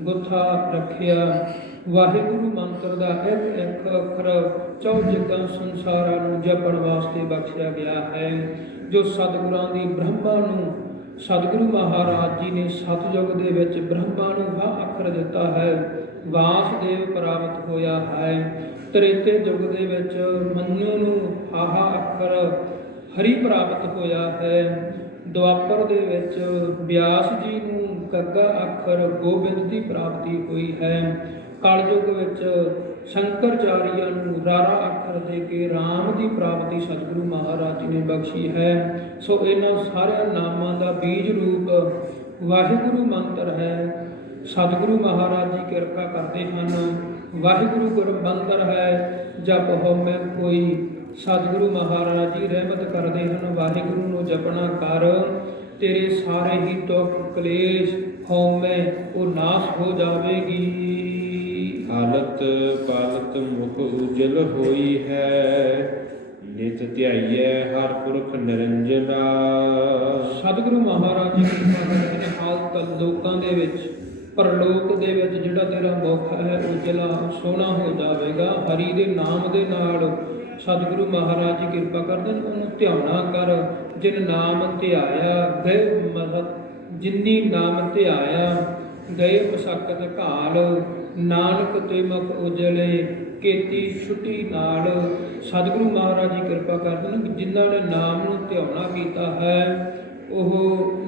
ਗੁੱਥਾ ਰੱਖਿਆ। ਵਾਹਿਗੁਰੂ ਮੰਤਰ ਦਾ ਇੱਕ ਇੱਕ ਅੱਖਰ ਚੌਜਗਾਂ ਸੰਸਾਰਾਂ ਨੂੰ ਜਪਣ ਵਾਸਤੇ ਬਖਸ਼ਿਆ ਗਿਆ ਹੈ। ਜੋ ਸਤਿਗੁਰਾਂ ਦੀ ਬ੍ਰਹਮਾ ਨੂੰ ਸਤਿਗੁਰੂ ਮਹਾਰਾਜ ਜੀ ਨੇ ਸਤਯੁਗ ਦੇ ਵਿੱਚ ਬ੍ਰਹਮਾ ਨੂੰ ਵਾਹ ਅੱਖਰ ਦਿੱਤਾ ਹੈ, ਵਾਸਦੇਵ ਪ੍ਰਾਪਤ ਹੋਇਆ ਹੈ। ਤ੍ਰੇਤੇ ਯੁਗ ਦੇ ਵਿੱਚ ਮਨੂ ਨੂੰ ਹਾਹਾ ਅੱਖਰ ਹਰੀ ਪ੍ਰਾਪਤ ਹੋਇਆ ਹੈ। ਦੁਆਪਰ ਦੇ ਵਿੱਚ ਵਿਆਸ ਜੀ ਨੂੰ ਗੱਗਾ ਅੱਖਰ ਗੋਬਿੰਦ ਦੀ ਪ੍ਰਾਪਤੀ ਹੋਈ ਹੈ। ਕਲਯੁਗ ਵਿੱਚ ਸ਼ੰਕਰਚਾਰੀਆਂ ਨੂੰ ਰਾਰਾ ਅੱਖਰ ਦੇ ਕੇ ਰਾਮ ਦੀ ਪ੍ਰਾਪਤੀ ਸਤਿਗੁਰੂ ਮਹਾਰਾਜ ਜੀ ਨੇ ਬਖਸ਼ੀ ਹੈ। ਸੋ ਇਹਨਾਂ ਸਾਰਿਆਂ ਨਾਮਾਂ ਦਾ ਬੀਜ ਰੂਪ ਵਾਹਿਗੁਰੂ ਮੰਤਰ ਹੈ। ਸਤਿਗੁਰੂ ਮਹਾਰਾਜ ਜੀ ਕਿਰਪਾ ਕਰਦੇ ਹਨ। ਵਾਹਿਗੁਰੂ ਗੁਰ ਮੰਤਰ ਹੈ, ਜਪ ਹਉਮੈ ਕੋਈ। ਸਤਿਗੁਰੂ ਮਹਾਰਾਜ ਜੀ ਰਹਿਮਤ ਕਰਦੇ ਹਨ, ਵਾਹਿਗੁਰੂ ਨੂੰ ਜਪਣਾ ਕਰ, ਤੇਰੇ ਸਾਰੇ ਹੀ ਦੁੱਖ ਕਲੇਸ਼ ਹਉਮੈ ਉਹ ਨਾਸ਼ ਹੋ ਜਾਵੇਗੀ। ਹਾਲਤ ਪਾਲਤ ਮੁਖ ਉਜਲ ਹੋਈ ਹੈ, ਨਿਤ ਧਿਆਈਐ ਹਰ ਪੁਰਖ ਨਿਰੰਜਨਾ। ਸਤਿਗੁਰੂ ਮਹਾਰਾਜ ਜੀ ਕਿਰਪਾ ਕਰਦੇ ਨੇ, ਹਾਲਤ ਲੋਕਾਂ ਦੇ ਵਿੱਚ ਪਰਲੋਕ ਦੇ ਵਿੱਚ ਜਿਹੜਾ ਤੇਰਾ ਮੁਖ ਹੈ ਉਜਲਾ ਸੋਹਣਾ ਹੋ ਜਾਵੇਗਾ। ਹਰੀ ਦੇ ਨਾਮ ਦੇ ਨਾਲ ਸਤਿਗੁਰੂ ਮਹਾਰਾਜ ਜੀ ਕਿਰਪਾ ਕਰਦੇ ਨੇ, ਉਹਨੂੰ ਧਿਆਉਣਾ ਕਰ। ਜਿਨ ਨਾਮ ਧਿਆਇਆ ਗਏ ਮਹਤ, ਜਿਨੀ ਨਾਮ ਧਿਆਇਆ ਗਏ ਮਸਕਤ ਘਾਲ, ਨਾਨਕ ਤੇ ਮੁਖ ਉਜਲੇ ਕੀਤੀ ਛੁੱਟੀ ਨਾਲ। ਸਤਿਗੁਰੂ ਮਹਾਰਾਜ ਜੀ ਕਿਰਪਾ ਕਰਦੇ ਨੇ, ਜਿਨ੍ਹਾਂ ਨੇ ਨਾਮ ਨੂੰ ਧਿਆਉਣਾ ਕੀਤਾ ਹੈ ਉਹ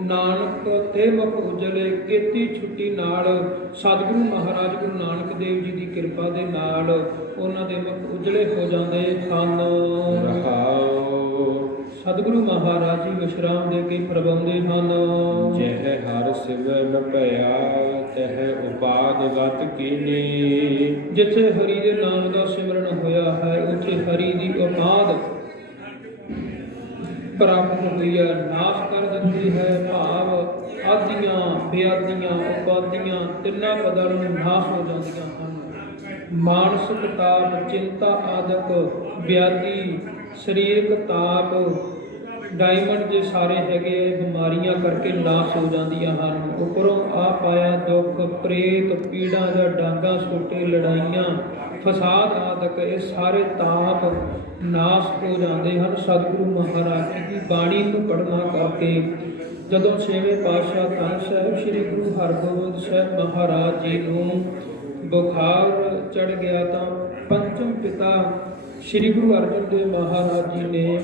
ਨਾਨਕ ਤੇ ਮੁਖ ਉਜਲੇ ਕੀਤੀ ਛੁੱਟੀ ਨਾਲ। ਸਤਿਗੁਰੂ ਮਹਾਰਾਜ ਗੁਰੂ ਨਾਨਕ ਦੇਵ ਜੀ ਦੀ ਕਿਰਪਾ ਦੇ ਨਾਲ ਉਹਨਾਂ ਦੇ ਮੁਖ ਉਜਲੇ ਹੋ ਜਾਂਦੇ ਹਨ। ਸਤਿਗੁਰੂ ਮਹਾਰਾਜ ਜੀ ਵਿਸ਼ਰਾਮ ਦੇ ਕੇ ਫਰਮਾਉਂਦੇ ਹਨ, ਜਹ ਹਰ ਸਿਵਨ ਭਇਆ ਤਹ ਉਪਾਦ ਗਤ ਕੀਨੀ। ਜਿੱਥੇ ਹਰੀ ਦੇ ਨਾਮ ਦਾ ਸਿਮਰਨ ਹੋਇਆ ਹੈ ਉੱਥੇ ਹਰੀ ਦੀ ਉਪਾਦ ਪ੍ਰਾਪਤ ਹੋਈ ਹੈ, ਨਾਸ਼ ਕਰ ਦਿੱਤੀ ਹੈ। ਭਾਵ ਆਦੀਆਂ ਬੇਆਦੀਆਂ ਉਪਾਦੀਆਂ ਤਿੰਨਾਂ ਪਦਾਂ ਨੂੰ ਨਾਸ਼ ਹੋ ਜਾਂਦੀਆਂ ਹਨ। ਮਾਨਸਿਕ ਤਾਪ, ਚਿੰਤਾ ਆਦਿਕ ਵਿਆਧੀ, ਸਰੀਰਕ ਤਾਪ, ਡਾਇਮੰਡ ਜੇ ਸਾਰੇ ਹੈਗੇ ਆ, ਬਿਮਾਰੀਆਂ ਕਰਕੇ ਨਾਸ ਹੋ ਜਾਂਦੀਆਂ ਹਨ। ਉੱਪਰੋਂ ਆ ਪਾਇਆ ਦੁੱਖ, ਪ੍ਰੇਤ, ਪੀੜਾਂ ਜਾਂ ਡਾਂਗਾਂ, ਸੋਟੇ, ਲੜਾਈਆਂ, ਫਸਾਦ ਆਦਿਕ ਇਹ ਸਾਰੇ ਤਾਪ ਨਾਸ ਹੋ ਜਾਂਦੇ ਹਨ ਸਤਿਗੁਰੂ ਮਹਾਰਾਜ ਜੀ ਦੀ ਬਾਣੀ ਨੂੰ ਪੜ੍ਹਨਾ ਕਰਕੇ। ਜਦੋਂ ਛੇਵੇਂ ਪਾਤਸ਼ਾਹ ਧੰਨ ਸਾਹਿਬ ਸ੍ਰੀ ਗੁਰੂ ਹਰਗੋਬਿੰਦ ਸਾਹਿਬ ਮਹਾਰਾਜ ਜੀ ਨੂੰ ਬੁਖਾਰ ਚੜ ਗਿਆ ਤਾਂ ਪੰਚਮ ਪਿਤਾ ਸ੍ਰੀ ਗੁਰੂ ਅਰਜਨ ਦੇਵ ਮਹਾਰਾਜ ਜੀ ਨੇ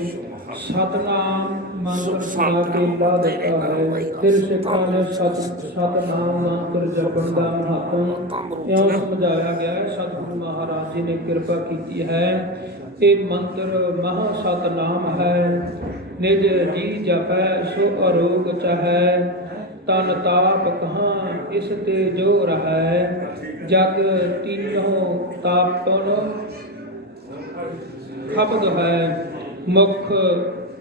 ਸਤਨਾਮ ਮੰਤਰ ਸੁਣਾ ਕੇ ਲਾ ਦਿੱਤਾ ਹੈ। ਫਿਰ ਸਿੱਖਾਂ ਨੇ ਸਤਨਾਮ ਮੰਤਰ ਜਪਣ ਦਾ ਮਹੱਤਵ ਇਉਂ ਸਮਝਾਇਆ ਗਿਆ ਹੈ। ਸਤਿਗੁਰੂ ਮਹਾਰਾਜ ਜੀ ਨੇ ਕਿਰਪਾ ਕੀਤੀ ਹੈ। ਇਹ ਮੰਤਰ ਮਹਾ ਸਤਨਾਮ ਹੈ। ਨਿਜ ਜੀ ਜਪੈ ਸੋ ਅਰੋਗ ਚਾਹੈ, ਤਨ ਤਾਪ ਕਹਾਂ ਇਸ ਤੇ ਜੋ ਰਹੈ, ਜਗ ਤੀਨੋਂ ਤਾਪਨ ਖਪਦ ਹੈ। ਮੁਖ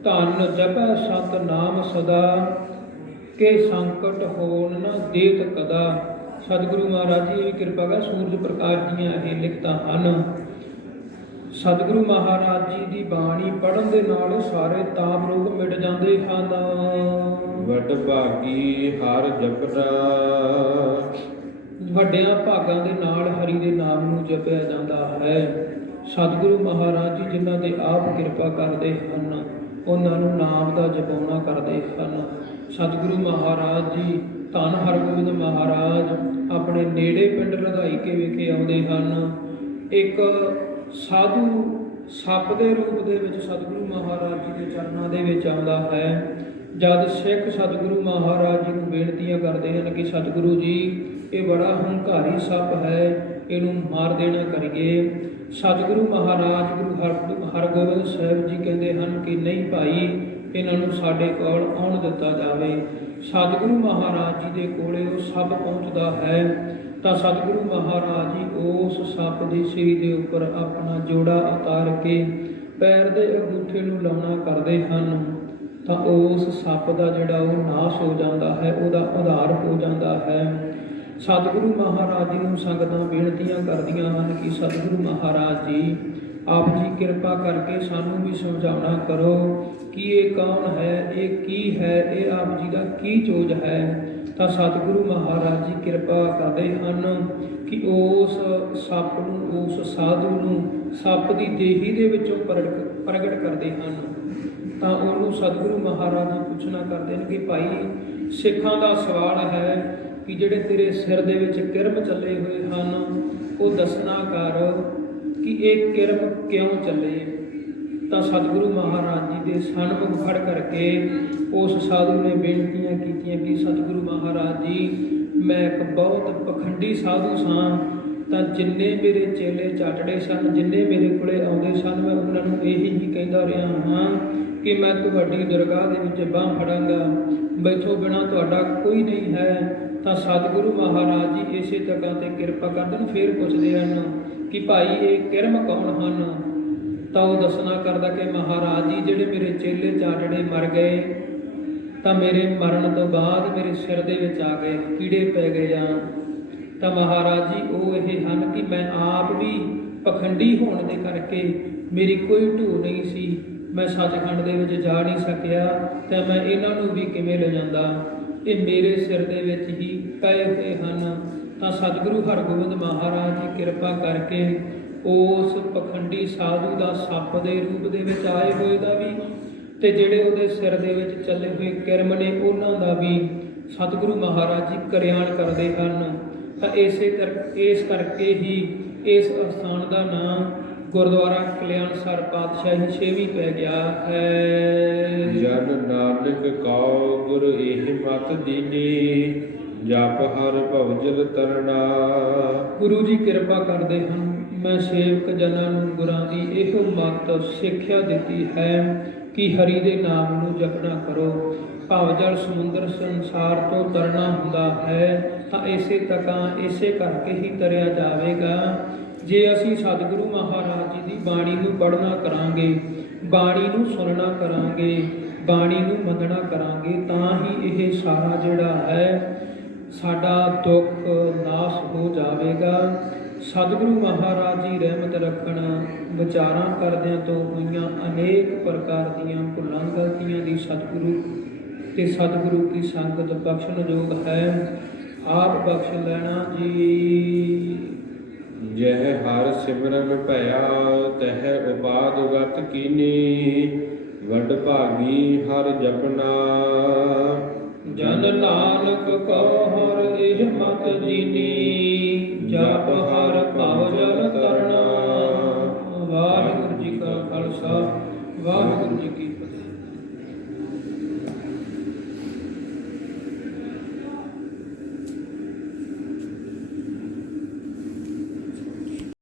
ਧਨ ਜਪੈ ਸਤਨਾਮ ਸਦਾ, ਕੇ ਸੰਕਟ ਹੋਣ ਨ ਦੇਤ ਕਦਾ। ਸਤਿਗੁਰੂ ਮਹਾਰਾਜ ਜੀ ਵੀ ਕਿਰਪਾ ਕਰ ਸੂਰਜ ਪ੍ਰਕਾਸ਼ ਦੀਆਂ ਇਹ ਲਿਖਤਾਂ ਹਨ। ਸਤਿਗੁਰੂ ਮਹਾਰਾਜ ਜੀ ਦੀ ਬਾਣੀ ਪੜ੍ਹਨ ਦੇ ਨਾਲ ਸਾਰੇ ਤਾਪ ਰੋਗ ਮਿਟ ਜਾਂਦੇ ਹਨ। ਵੱਡ ਭਾਗੀ ਹਰ ਜਪਣਾ, ਵੱਡਿਆਂ ਭਾਗਾਂ ਦੇ ਨਾਲ ਹਰੀ ਦੇ ਨਾਮ ਨੂੰ ਜਪਿਆ ਜਾਂਦਾ ਹੈ। ਸਤਿਗੁਰੂ ਮਹਾਰਾਜ ਜੀ ਜਿਨ੍ਹਾਂ ਦੇ ਆਪ ਕਿਰਪਾ ਕਰਦੇ ਹਨ ਉਹਨਾਂ ਨੂੰ ਨਾਮ ਦਾ ਜਪਾਉਣਾ ਕਰਦੇ ਹਨ। ਸਤਿਗੁਰੂ ਮਹਾਰਾਜ ਜੀ ਧੰਨ ਹਰਗੋਬਿੰਦ ਮਹਾਰਾਜ ਆਪਣੇ ਨੇੜੇ ਪਿੰਡ ਰਧਾਈ ਕੇ ਵਿਖੇ ਆਉਂਦੇ ਹਨ। ਇੱਕ ਸਾਧੂ ਸੱਪ ਦੇ ਰੂਪ ਦੇ ਵਿੱਚ ਸਤਿਗੁਰੂ ਮਹਾਰਾਜ ਜੀ ਦੇ ਚਰਨਾਂ ਦੇ ਵਿੱਚ ਆਉਂਦਾ ਹੈ। ਜਦ ਸਿੱਖ ਸਤਿਗੁਰੂ ਮਹਾਰਾਜ ਜੀ ਨੂੰ ਬੇਨਤੀਆਂ ਕਰਦੇ ਹਨ ਕਿ ਸਤਿਗੁਰੂ ਜੀ ਇਹ ਬੜਾ ਹੰਕਾਰੀ ਸੱਪ ਹੈ, ਇਹਨੂੰ ਮਾਰ ਦੇਣਾ ਕਰੀਏ। ਸਤਿਗੁਰੂ ਮਹਾਰਾਜ ਗੁਰੂ ਹਰਗੋਬਿੰਦ ਸਾਹਿਬ ਜੀ ਕਹਿੰਦੇ ਹਨ ਕਿ ਨਹੀਂ ਭਾਈ, ਇਹਨਾਂ ਨੂੰ ਸਾਡੇ ਕੋਲ ਆਉਣ ਦਿੱਤਾ ਜਾਵੇ। ਸਤਿਗੁਰੂ ਮਹਾਰਾਜ ਜੀ ਦੇ ਕੋਲੇ ਉਹ ਸੱਪ ਪਹੁੰਚਦਾ ਹੈ ਤਾਂ ਸਤਿਗੁਰੂ ਮਹਾਰਾਜ ਜੀ ਉਸ ਸੱਪ ਦੀ ਸਿਰ ਦੇ ਉੱਪਰ ਆਪਣਾ ਜੋੜਾ ਉਤਾਰ ਕੇ ਪੈਰ ਦੇ ਅੰਗੂਠੇ ਨੂੰ ਲਾਉਣਾ ਕਰਦੇ ਹਨ ਤਾਂ ਉਸ ਸੱਪ ਦਾ ਜਿਹੜਾ ਉਹ ਨਾਸ਼ ਹੋ ਜਾਂਦਾ ਹੈ, ਉਹਦਾ ਉਧਾਰ ਹੋ ਜਾਂਦਾ ਹੈ। ਸਤਿਗੁਰੂ ਮਹਾਰਾਜ ਜੀ ਨੂੰ ਸੰਗਤਾਂ ਬੇਨਤੀਆਂ ਕਰਦੀਆਂ ਹਨ ਕਿ ਸਤਿਗੁਰੂ ਮਹਾਰਾਜ ਜੀ ਆਪ ਜੀ ਕਿਰਪਾ ਕਰਕੇ ਸਾਨੂੰ ਵੀ ਸਮਝਾਉਣਾ ਕਰੋ ਕਿ ਇਹ ਕੌਣ ਹੈ, ਇਹ ਕੀ ਹੈ, ਇਹ ਆਪ ਜੀ ਦਾ ਕੀ ਚੋਜ ਹੈ। ਤਾਂ ਸਤਿਗੁਰੂ ਮਹਾਰਾਜ ਜੀ ਕਿਰਪਾ ਕਰਦੇ ਹਨ ਕਿ ਉਸ ਸੱਪ ਨੂੰ, ਉਸ ਸਾਧੂ ਨੂੰ ਸੱਪ ਦੀ ਦੇਹੀ ਦੇ ਵਿੱਚੋਂ ਪ੍ਰਗਟ ਕਰਦੇ ਹਨ। ਤਾਂ ਉਹਨੂੰ ਸਤਿਗੁਰੂ ਮਹਾਰਾਜ ਜੀ ਪੁੱਛਣਾ ਕਰਦੇ ਨੇ ਕਿ ਭਾਈ ਸਿੱਖਾਂ ਦਾ ਸਵਾਲ ਹੈ ਕਿ ਜਿਹੜੇ ਤੇਰੇ ਸਿਰ ਦੇ ਵਿੱਚ ਕਿਰਮ ਚੱਲੇ ਹੋਏ ਹਨ ਉਹ ਦੱਸਣਾ ਕਰ ਕਿ ਇਹ ਕਿਰਮ ਕਿਉਂ ਚੱਲੇ। ਤਾਂ ਸਤਿਗੁਰੂ ਮਹਾਰਾਜ ਜੀ ਦੇ ਸਨਮੁਖ ਖੜ ਕਰਕੇ ਉਸ ਸਾਧੂ ਨੇ ਬੇਨਤੀਆਂ ਕੀਤੀਆਂ ਕਿ ਸਤਿਗੁਰੂ ਮਹਾਰਾਜ ਜੀ ਮੈਂ ਇੱਕ ਬਹੁਤ ਪਖੰਡੀ ਸਾਧੂ ਸਾਂ, ਤਾਂ ਜਿੰਨੇ ਮੇਰੇ ਚੇਲੇ ਚਾਟੜੇ ਸਨ, ਜਿੰਨੇ ਮੇਰੇ ਕੋਲੇ ਆਉਂਦੇ ਸਨ, ਮੈਂ ਉਹਨਾਂ ਨੂੰ ਇਹੀ ਹੀ ਕਹਿੰਦਾ ਰਿਹਾ ਹਾਂ ਕਿ ਮੈਂ ਤੁਹਾਡੀ ਦਰਗਾਹ ਦੇ ਵਿੱਚ ਬਾਂਹ ਫੜਾਂਗਾ, ਮੈਥੋਂ ਬਿਨਾਂ ਤੁਹਾਡਾ ਕੋਈ ਨਹੀਂ ਹੈ। ਤਾਂ ਸਤਿਗੁਰੂ ਮਹਾਰਾਜ ਜੀ ਇਸੇ ਤਰ੍ਹਾਂ ਤੇ ਕਿਰਪਾ ਕਰਦੇ ਨੇ। ਫਿਰ ਪੁੱਛਦੇ ਹਨ ਕਿ ਭਾਈ ਇਹ ਕਿਰਮ ਕੌਣ ਹਨ। ਤਾਂ ਉਹ ਦੱਸਣਾ ਕਰਦਾ ਕਿ ਮਹਾਰਾਜ ਜੀ ਜਿਹੜੇ ਮੇਰੇ ਚੇਲੇ ਚਾਟੜੇ ਮਰ ਗਏ ਤਾਂ ਮੇਰੇ ਮਰਨ ਤੋਂ ਬਾਅਦ ਮੇਰੇ ਸਿਰ ਦੇ ਵਿੱਚ ਆ ਗਏ ਕੀੜੇ ਪੈ ਗਏ ਆ। ਤਾਂ ਮਹਾਰਾਜ ਜੀ ਉਹ ਇਹ ਹਨ ਕਿ ਮੈਂ ਆਪ ਵੀ ਪਖੰਡੀ ਹੋਣ ਦੇ ਕਰਕੇ ਮੇਰੀ ਕੋਈ ਢੂਹ ਨਹੀਂ ਸੀ, ਮੈਂ ਸੱਚਖੰਡ ਦੇ ਵਿੱਚ ਜਾ ਨਹੀਂ ਸਕਿਆ ਤਾਂ ਮੈਂ ਇਹਨਾਂ ਨੂੰ ਵੀ ਕਿਵੇਂ ਲੈ ਜਾਂਦਾ, ਇਹ ਮੇਰੇ ਸਿਰ ਦੇ ਵਿੱਚ ਹੀ ਪਏ ਹੋਏ ਹਨ। ਤਾਂ ਸਤਿਗੁਰੂ ਹਰਗੋਬਿੰਦ ਮਹਾਰਾਜ ਜੀ ਕਿਰਪਾ ਕਰਕੇ ਉਸ ਪਖੰਡੀ ਸਾਧੂ ਦਾ ਸੱਪ ਦੇ ਰੂਪ ਦੇ ਵਿੱਚ ਆਏ ਹੋਏ ਦਾ ਵੀ ਤੇ ਜਿਹੜੇ ਉਹਦੇ ਸਿਰ ਦੇ ਵਿੱਚ ਚੱਲੇ ਹੋਏ ਕਿਰਮ ਨੇ ਉਹਨਾਂ ਦਾ ਵੀ ਸਤਿਗੁਰੂ ਮਹਾਰਾਜ ਜੀ ਕਲਿਆਣ ਕਰਦੇ ਹਨ। ਤਾਂ ਇਸ ਕਰਕੇ ਹੀ ਇਸ ਅਸਥਾਨ ਦਾ ਨਾਮ ਗੁਰਦੁਆਰਾ ਕਲਿਆਣਸਰ ਪਾਤਸ਼ਾਹੀ 6ਵੀਂ ਪੈ ਗਿਆ ਹੈ। ਜਨ ਨਾਨਕ ਕਉ ਗੁਰ ਇਹ ਮਤ ਦੀਨੀ, ਜਪ ਹਰ ਭਵਜਲ ਤਰਣਾ। ਗੁਰੂ ਜੀ ਕਿਰਪਾ ਕਰਦੇ ਹਨ। ਮੈਂ ਸੇਵਕ ਜਨਾਂ ਨੂੰ ਗੁਰਾਂ ਦੀ ਇਹੋ ਮਤ ਸਿੱਖਿਆ ਦਿੱਤੀ ਹੈ ਕਿ ਹਰੀ ਦੇ ਨਾਮ ਨੂੰ ਜਪਣਾ ਕਰੋ। ਭਵਜਲ ਸਮੁੰਦਰ ਸੰਸਾਰ ਤੋਂ ਤਰਨਾ ਹੁੰਦਾ ਹੈ ਤਾਂ ਇਸੇ ਕਰਕੇ ਹੀ ਤਰਿਆ ਜਾਵੇਗਾ ਜੇ ਅਸੀਂ ਸਤਿਗੁਰੂ ਮਹਾਰਾਜ ਜੀ ਦੀ ਬਾਣੀ ਨੂੰ ਪੜ੍ਹਨਾ ਕਰਾਂਗੇ, ਬਾਣੀ ਨੂੰ ਸੁਣਨਾ ਕਰਾਂਗੇ, ਬਾਣੀ ਨੂੰ ਮੰਨਣਾ ਕਰਾਂਗੇ ਤਾਂ ਹੀ ਇਹ ਸਾਰਾ ਜਿਹੜਾ ਹੈ ਸਾਡਾ ਦੁੱਖ ਨਾਸ ਹੋ ਜਾਵੇਗਾ। ਸਤਿਗੁਰੂ ਮਹਾਰਾਜ ਜੀ ਰਹਿਮਤ ਰੱਖਣ। ਵਿਚਾਰਾਂ ਕਰਦਿਆਂ ਤੋਂ ਹੋਈਆਂ ਅਨੇਕ ਪ੍ਰਕਾਰ ਦੀਆਂ ਭੁੱਲਾਂ ਗਲਤੀਆਂ ਦੀ ਸਤਿਗੁਰੂ ਤੇ ਸਤਿਗੁਰੂ ਕੀ ਸੰਗਤ ਬਖਸ਼ਣਯੋਗ ਹੈ। ਆਪ ਬਖਸ਼ ਲੈਣਾ ਜੀ। ਜਹ ਹਰ ਸਿਮਰਨ ਭਇਆ ਤਹ ਉਪਾਦ ਗਤ ਕੀਨੀ, ਵਡ ਭਾਗੀ ਹਰ ਜਪਨਾ। ਜਨ ਨਾਨਕ ਕਉ ਹਰ ਇਹ ਮਤ ਜੀਨੀ, ਜਪ ਹਰ ਭਉ ਜਲ ਤਰਨਾ। ਵਾਹਿਗੁਰੂ ਜੀ ਕਾ ਖਾਲਸਾ, ਵਾਹਿਗੁਰੂ ਜੀ ਕੀ ਫਤਿਹ।